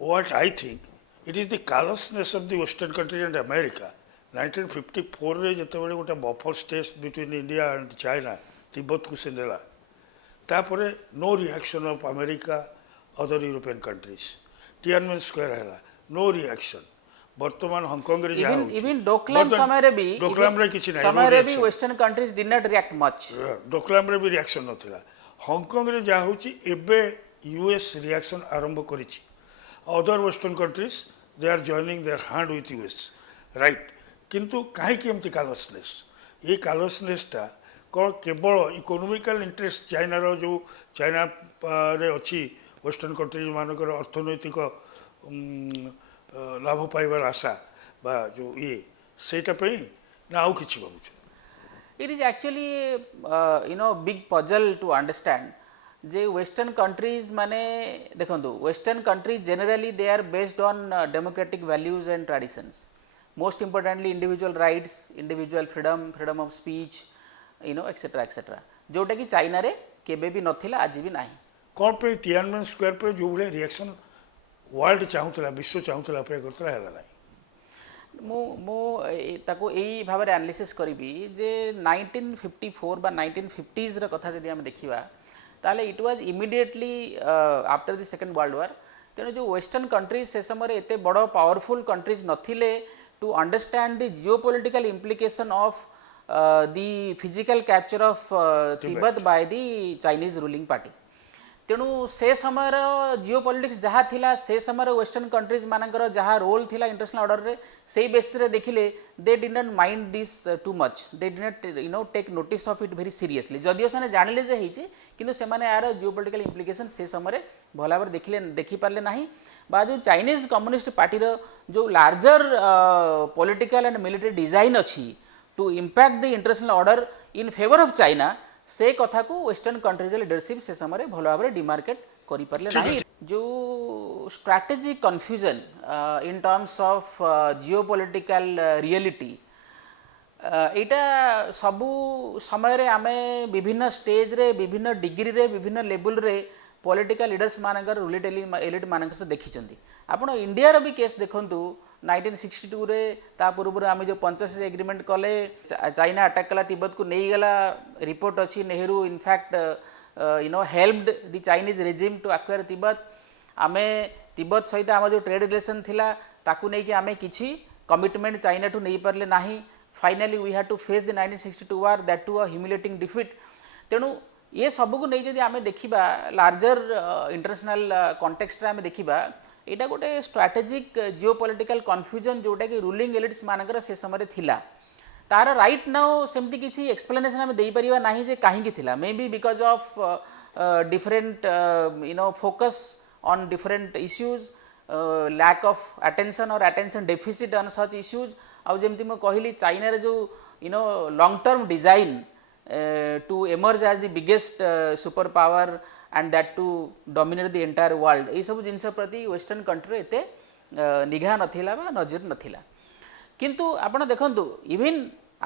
what I think, it is the callousness of the Western country and America. 1954 रे ଯେତେବେଳେ ଗୋଟେ buffer states between India and China Tibet को से नेला तापरे no reaction of America other European countries Tiananmen Square हैला no reaction वर्तमान Hong Kong रे जा होची even डोकलाम समय रे भी डोकलाम रे किछि नै समय रे भी western countries did not react much Doklam रे भी रिएक्शन नथिला हांगकांग रे जा होची एबे यूएस रिएक्शन आरंभ करिछि other western countries they are joining their hand with US right किंतु काहे कि एमती callousness ये callousness टा कोन केवल इकोनॉमिकल इंटरेस्ट चाइना रो जो चाइना रे अछि वेस्टर्न कंट्रीज मानकर अर्थनैतिक लाभ पाइबार आशा बा जो ये सेटा पे ना आउ किछि बाबू it is actually big puzzle to understand जे वेस्टर्न कंट्रीज माने देखंतु western countries generally they are based on democratic values and traditions most importantly individual rights individual freedom of speech etcetera etcetera जोटा कि चाइना रे केबे भी नथिला आज भी नाही कोन पे टियानमेन स्क्वायर पे जो भले रिएक्शन वर्ल्ड चाहूतला विश्व चाहूतला पे करतला हैला नाही मो ताको एई भाबरे एनालिसिस करबी जे 1954 बा 1950s र कथा जदि हम देखिबा ताले it was immediately after the Second World War तेणु जो वेस्टर्न कंट्रीज से समय एते बड़ पावरफुल कंट्रीज नथिले to understand the geopolitical implication of the physical capture of Tibet by the Chinese ruling party तेणु से समय जियोपॉलिटिक्स जहाँ थिला से समय वेस्टर्न कंट्रीज मानकर जहाँ रोल थिला इंटरनेशनल ऑर्डर रे से बेसिस रे देखिले they did not mind this too much they did not take notice of it very seriously जदियो से जानिले जे हिची किंतु से माने यार जियोपॉलिटिकल इम्प्लिकेशन से समय भला भाव देखि पारले नाही बा जो चाइनीज कम्युनिस्ट पार्टी रो जो larger political and military design अछि to impact the international order in favour of China से कथा को वेस्टर्न कंट्रीज लीडरशिप से समय भल भाव डिमार्केट करि परले नाही जो strategic confusion in terms of geopolitical reality एटा सबु समय रे आमे विभिन्न स्टेज रे विभिन्न डिग्री रे विभिन्न लेवल रे पॉलिटिकल लीडर्स मानकर रूलिट एलिट मानक से देखिचंती आपण इंडिया रो भी केस देखंतु 1962 रे ता पूर्व आम जो 85 एग्रीमेंट कले चाइना अटैक कला तिब्बत को नहीं गला रिपोर्ट अच्छी Nehru in fact helped the Chinese regime to acquire Tibet आमे तिब्बत सहित आम जो ट्रेड रिलेशन थिला ताकू नहीं कि आमे किछि कमिटमेंट चाइना टू नहीं पारले नाही finally we had to face the 1962 war that too a humiliating defeat तेणु ये सब को नहीं जदि आमे देखिबा लार्जर इंटरनेशनल कॉन्टेक्स्ट रे आमे देखिबा एटा गोटे स्ट्रैटेजिक जियोपॉलिटिकल कन्फ्यूजन जोटा कि रूलिंग एलिट्स मानकर से समय थिला तार राइट नाउ सेमती किसी एक्सप्लेनेशन आम दे परिबा नाही जे काहेकि थिला maybe because of different focus on different issues lack of attention और attention deficit on such issues आउ जेमती मैं कहली चाइना रे जो long term design to emerge as the biggest super power and that to dominate the entire world ये सब जिनस प्रति वेस्टर्न कंट्री एते निघा नथिला बा नजर नथिला किंतु आपण देखंतु इवन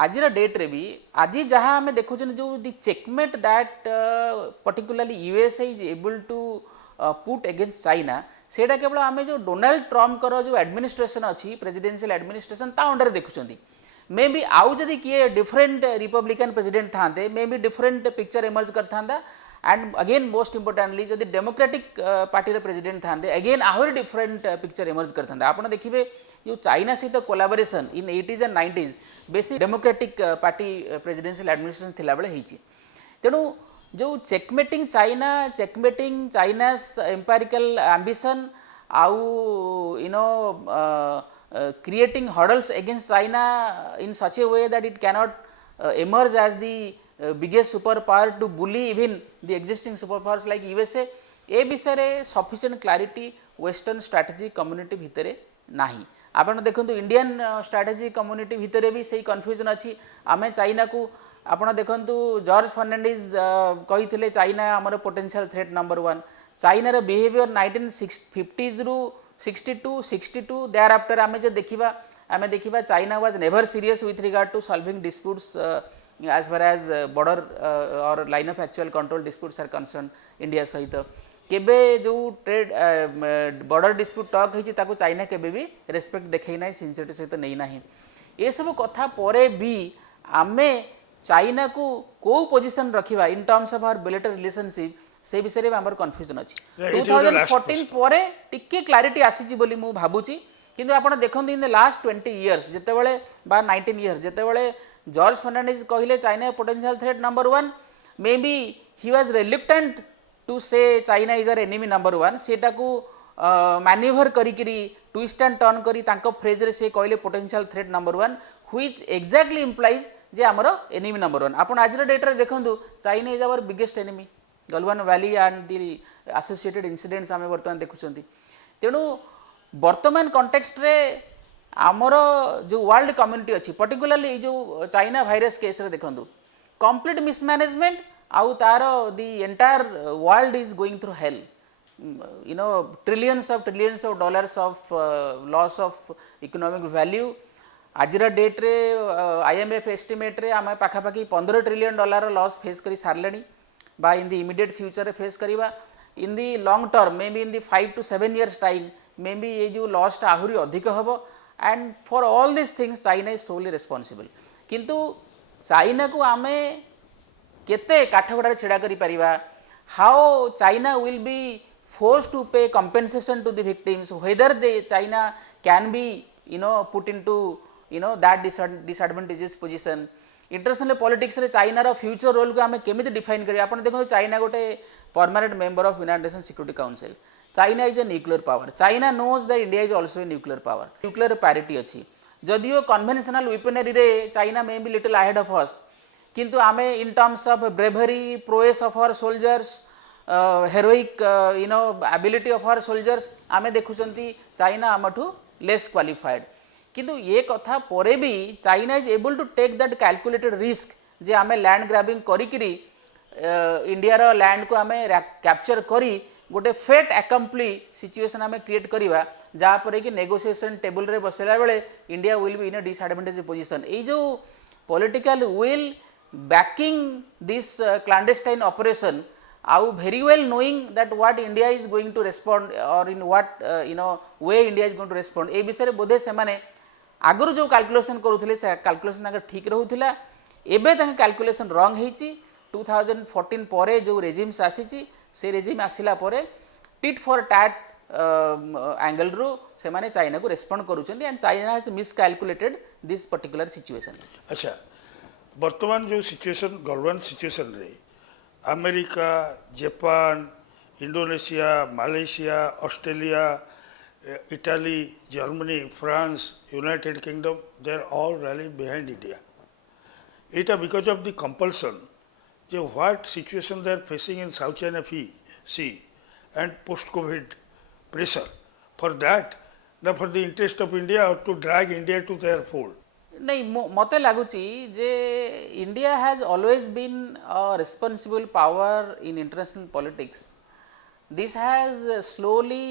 आज डेट रे भी आज जहाँ आम देखुन जो the checkmate that particularly USA is able to put against China सेटा केवल आम जो डोनाल्ड ट्रम्प कर जो एडमिनिस्ट्रेशन अच्छी प्रेसिडेंशियल एडमिनिस्ट्रेशन ता अंडर देखुं मे बी आउ जदि किए डिफरेंट रिपब्लिकन प्रेसिडेंट थांते maybe different picture emerge करता एंड अगेन मोस्ट इंपोर्टेंटली जदि डेमोक्रेटिक पार्टी प्रेसिडेंट थांते अगेन आहरी डिफरेंट पिक्चर एमर्ज करता आप देखिए जो चाइना सहित collaboration in 80s and 90s बेसी डेमोक्रेटिक पार्टी प्रेसिडेंशियल एडमिनिस्ट्रेशन थिला बेले हेची तेणु जो चेकमेटिंग चाइनास एम्पेरिकल एम्बिशन आउ creating hurdles against China in such a way that it cannot emerge as the biggest superpower to bully even the existing superpowers like USA ए विषय रे sufficient clarity western strategy community भितरे नाही आपण देखंतु Indian strategy community भितरे भी सही confusion अछि आमे चाइना को आपण देखंतु जॉर्ज फर्नांडिस कहिथिले चाइना हमर पोटेंशियल थ्रेट नंबर 1 चाइना रे बिहेवियर 1950s रु 62 thereafter आमे जे देखिबा China was never serious with regard to solving disputes as far as border or line of actual control disputes are concerned India सहित केबे जो ट्रेड बॉर्डर डिस्प्यूट टॉक होती ताको चाइना केबे भी रेस्पेक्ट देखई ना सिंसियरिटी सहित नहीं ना ये सब कथा परे भी आमे चाइना को को पोजीशन रखिबा in terms of our bilateral relationship से विषय में हमर कंफ्यूजन अछि Yeah, it was the last 2014 परे टिके क्लारिटी आसी बोली मु भाबुची किंतु आपण देखंतु इन द लास्ट 20 इयर्स जेतेबेले बा 19 इयर्स जेतेबेले जॉर्ज फर्नांडिस कहिले China potential threat number 1 maybe he was reluctant to say China is our enemy number 1 सेटा को मैन्यूवर करिकरी ट्विस्ट एंड टर्न करी तांको फ्रेज रे से कहले potential threat number 1 which exactly implies जे हमर एनिमी नंबर 1 आपण आज डेट रे देखंतु China is our biggest enemy Galwan valley and the associated incidents आम बर्तमान देखुं तेणु वर्तमान कंटेक्स्ट रे आमर जो वर्ल्ड कम्युनिटी अच्छी पर्टिकुलरली जो चाइना भाइरस केस रे देखंतु कंप्लीट मिसमैनेजमेंट आउ तार the entire world is going through hell you know trillions of dollars of loss of economic value आज डेट रे IMF एस्टिमेट रे आम पाखापाखि $15 ट्रिलियन लॉस फेस करी सारले बा in the immediate future face करिबा in the long term maybe in the 5 to 7 years time maybe ये जो लॉस आहुरी अधिक हम and for all this things China is solely responsible किंतु चाइना को आमे केते काठगड़ारे छिड़ा करि परिबा how China will be forced to pay compensation to the victims whether the China can be put into that disadvantageous position international politics रे China रो फ्यूचर रोल को आमे केमिति डिफाइन करिया आपण देखो चाइना गोटे permanent member of United Nation Security Council China is a nuclear power China knows that India is also a nuclear power nuclear parity अछि जदियो कन्वेंशनल वेपनरी रे China may be little ahead of us किंतु आमे in terms of bravery prowess of our soldiers heroic ability of our soldiers आमे देखुचंती China आमठू less qualified किंतु ये कथा परे भी China is able to take that calculated risk जे आमे लैंड ग्रैबिंग करिकरी इंडिया रो लैंड को आमे कैप्चर करी गोटे फेट एकम्प्ली सिचुएशन आमे क्रिएट करिवा जहाँ पर कि नेगोशिएशन टेबल रे बसला बेले India will be in a disadvantage position ए जो political will backing this clandestine operation आउ very well knowing that what India is going to respond or in what way India is going to respond ए विषय बोधे से माने आगुरु जो calculation करूथिले से calculation अगर ठीक रहउथिला एबे तंग कैलकुलेशन रॉन्ग हेची 2014 परे जो रेजिम्स आसीची से रेजिम आसिला परे टिट फॉर टैट एंगल रू से माने चाइना को रेस्पोंड करूचंती and China has miscalculated this particular situation अच्छा वर्तमान जो सिचुएशन गवर्नमेंट सिचुएशन रे America Japan Indonesia Malaysia Australia Italy Germany France United Kingdom they are all rally behind India इटा बिकॉज ऑफ द कंपल्सन जो what situation they are facing in South China Sea and post Covid pressure for that ना for the interest of India और to drag India to their fold नहीं मते लगुची जे India has always been a responsible power in international politics this has slowly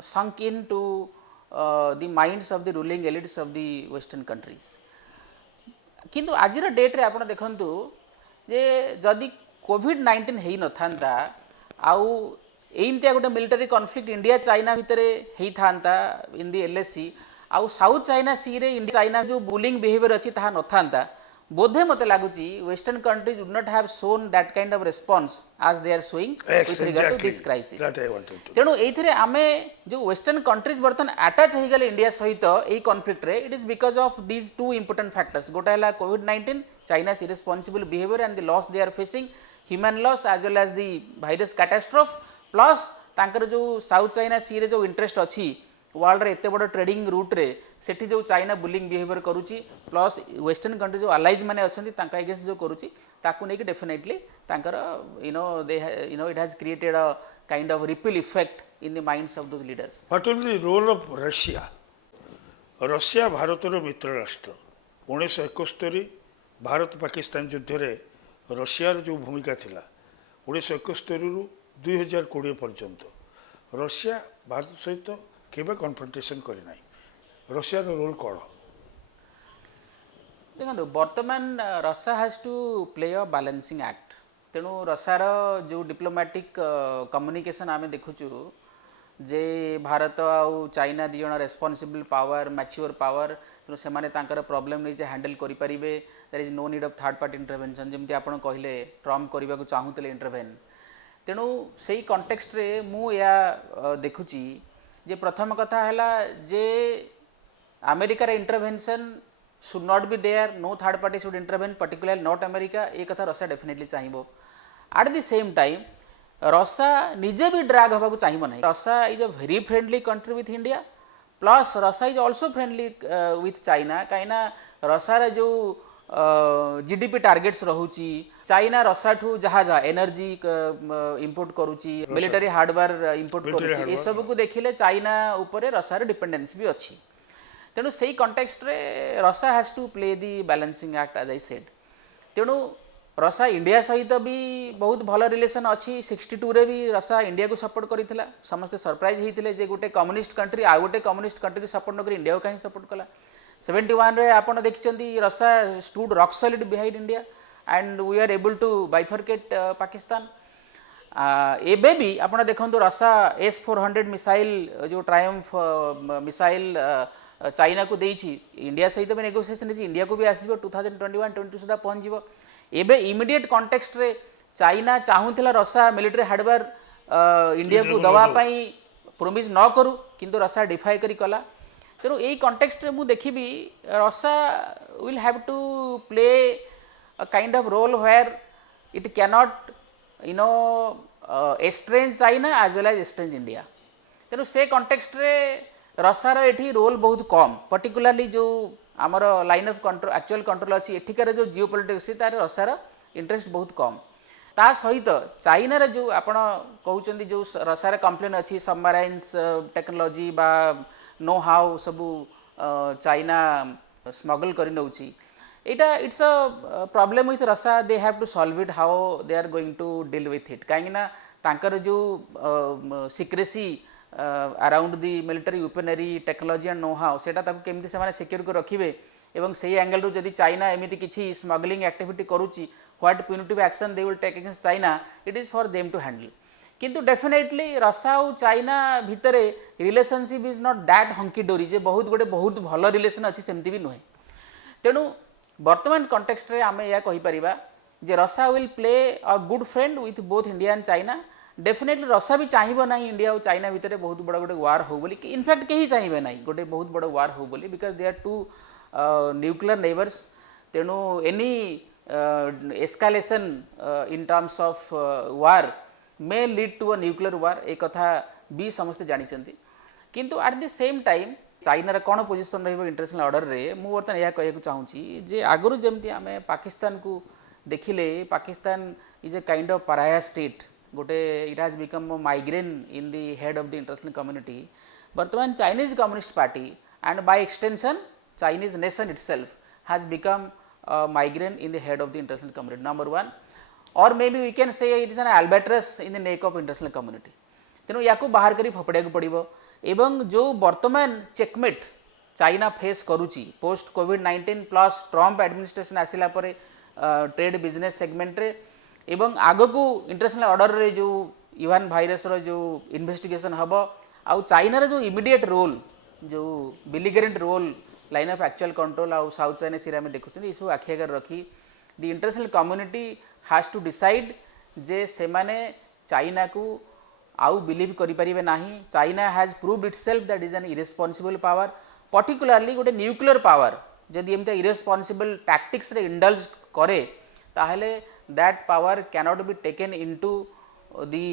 sunk into the minds of the ruling elites of the western countries किंतु आज date रे आपण देखंतु जे जदि कोविड-19 हेई नथांता आउ एइंतिया गोटे मिलिटरी कॉन्फ्लिक्ट इंडिया चाइना भितरे हेई थांता इन दी एलएसी आउ साउथ चाइना सी रे इंडिया चाइना जो बुलिंग बिहेवियर अच्छी ताहा नथांता बोधे मते लागुची western countries would not have shown that kind of response as they are showing with regard to this crisis तेणु एइथिरे आमे जो वेस्टर्न कंट्रीज बर्तन अटैच हो गले इंडिया सहित एई कॉन्फ्लिक्ट रे it is because of these two important factors गोटा है कोविड-19 चाइना's irresponsible behavior and the loss they are facing human loss as well as the virus catastrophe plus तांकर जो साउथ चाइना सी रे जो इंटरेस्ट अच्छी world रे एते बड़ ट्रेडिंग रूट रे सेठी जो चाइना बुलिंग बिहेवियर करूची प्लस वेस्टर्न कंट्री जो अलाइज माने अछंती तांका अगेंस्ट जो करूची ताकू नेकी डेफिनेटली तांकर it has created a kind of ripple effect in the minds of those leaders what will the role of Russia Bharat रो मित्र राष्ट्र 1971 भारत पाकिस्तान युद्ध रे रशिया जो भूमिका थिला 1971 रु 2020 पर्यंत रशिया भारत सहित केबे कन्फ्रंटेशन करि नाही रशिया रो रोल कोन देखो वर्तमान Russia has to play a balancing act तेणु रसार जो डिप्लोमेटिक कम्युनिकेशन आम देखुचु जे भारत आउ चाइना दी जण रेस्पॉन्सिबल पावर मैच्योर पावर तेणु सेमाने तांकर प्रॉब्लम नहीं हैंडल करि परिबे there is no need of third party intervention जेमती आपण कहले ट्रम्प करबा को चाहूतले इंटरवेन तेणु सेही कॉन्टेक्स्ट रे मु या देखुची जे प्रथम कथा हैला जे अमेरिकार intervention should not be there, no third party should intervene, particularly not America, ये कथा रसा डेफिनेटली चाहिए. At the same time रसा निजे भी ड्रैग होगा चाहिए नहीं. Russia is a very friendly country with India plus Russia is also friendly with China कहीं रसार जो जीडीपी टार्गेट्स रहुची चाइना रसा ठू जहाँ जहाँ एनर्जी इंपोर्ट करुची मिलिटरी हार्डवेयर इंपोर्ट करुची ये सब को देखिले चाइना ऊपर रसार डिपेंडेंस भी अच्छी तेणु से कंटेक्स्ट रे Russia has to play the balancing act as I said तेणु रसा इंडिया सहित भी बहुत भल रिलेशन अच्छी 62 रे भी रसा इंडिया को सपोर्ट करथिला समस्ते सरप्राइज होते जे गोटे कम्युनिस्ट कंट्री आ गोटे कम्युनिस्ट कंट्री सपोर्ट नक इंडिया को कहीं सपोर्ट कला 71 रे आपण देखिचंती Russia stood rock solid behind India and we are able to bifurcate Pakistan एबे भी आपण देखंतु रसा S-400 मिसाइल जो ट्रायम्फ मिसाइल चाइना को देइछि इंडिया सहित भी नेगोशिएशन है इंडिया को भी आसीबो 2021-22 सुधा पहुंच जीवो एबे इमीडिएट कॉन्टेक्स्ट रे चाइना चाहूथिला रसा मिलिटरी हार्डवेयर इंडिया को दवा पाई प्रोमिस न करू किंतु रसा डिफाई करी कला तेणु यही कॉन्टेक्स्ट रे मु देखिबी Russia will have to play a kind of role where it can not you know estrange China as well as estrange India तेणु से कॉन्टेक्स्ट रे रसार एठी रोल बहुत कम पर्टिकुलरली जो आमर line of control actual control अच्छी एठिकार जो जियो पॉलिटिक्स तार रसार इंटरेस्ट बहुत कम ता सहित चाइनार जो आपण कहउचंदी जो रसार कंप्लेन अच्छी सबमराइन्स टेक्नोलॉजी बा नो हाउ सबू चाइना स्मगल कर नउची एटा it's a problem with Russia they have to solve it how they are going to deal with it कहीं ना तांकर जो secrecy around the military weaponry technology and know how सेटा ताको केमती से माने सिक्योर को रखिबे एवं सही एंगल रु जदी चाइना एमिति किछि स्मगलिंग एक्टिविटी करूची what punitive action they will take against China it is for them to handle किंतु डेफिनेटली रसा और चाइना भितरे relationship is not that hunky dory जे बहुत भल रिलेशन अच्छी सेमती भी नुहे तेणु वर्तमान कंटेक्स्ट रे आमे या कहि परिबा जे रसा will play a good friend with both India and China definitely रसा भी चाहिए ना इंडिया और चाइना भितर बहुत बड़ा गोटे वार हो बोली इनफैक्ट कहीं चाहिए ना गोटे बहुत बड़ा वार हो बोली because they are two nuclear neighbours तेणु any escalation in terms of war may lead to a nuclear war एक कथा भी समस्ते जानी किंतु एट द सेम टाइम चाइनार कौन पोजिशन रही इंटरनेशनल ऑर्डर रे मु बर्तमान यह कहूँ चाहूँगी जे आगुरी जमती आम पाकिस्तान को देखिले Pakistan is a kind of pariah state गोटे it has become migraine in the head of the international community बर्तमान Chinese communist party and by extension Chinese nation itself has become migraine in the head of the international community number 1 और maybe we can say it is an albatross in the neck of international community तेणु या बाहर करी फपड़ा पड़ो एवं जो वर्तमान चेकमेट चाइना फेस करुच्ची पोस्ट कोविड-19 प्लस ट्रम्प एडमिनिस्ट्रेशन आसिला परे ट्रेड बिजनेस सेगमेंट रे एवं आग को इंटरनेशनल ऑर्डर रे जो युहान भाइरस रो जो इन्वेस्टिगेशन हम आउ चाइनार जो इमीडिएट रोल जो belligerent role line of actual control आउ साउथ चाइना सी आम देखुं ये सब आखि आगे रखी the international community has to decide जे से माने चाइना को आउ बिलीव करें ना China has proved itself that is an irresponsible power particularly गोटे न्यूक्लियर पावर जदि एमती इरेस्पॉन्सिबल टैक्टिक्स रे इंडल्ज करे ताहले that power cannot be taken into the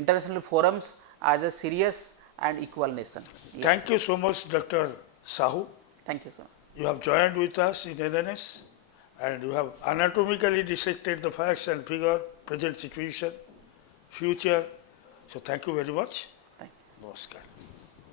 international forums as a serious and equal nation. Yes. Thank you so much, Dr. Sahu. Thank you so much. You have joined with us in NNS and you have anatomically dissected the facts and figure, present situation, future. So thank you very much. Thank you. Namaskar.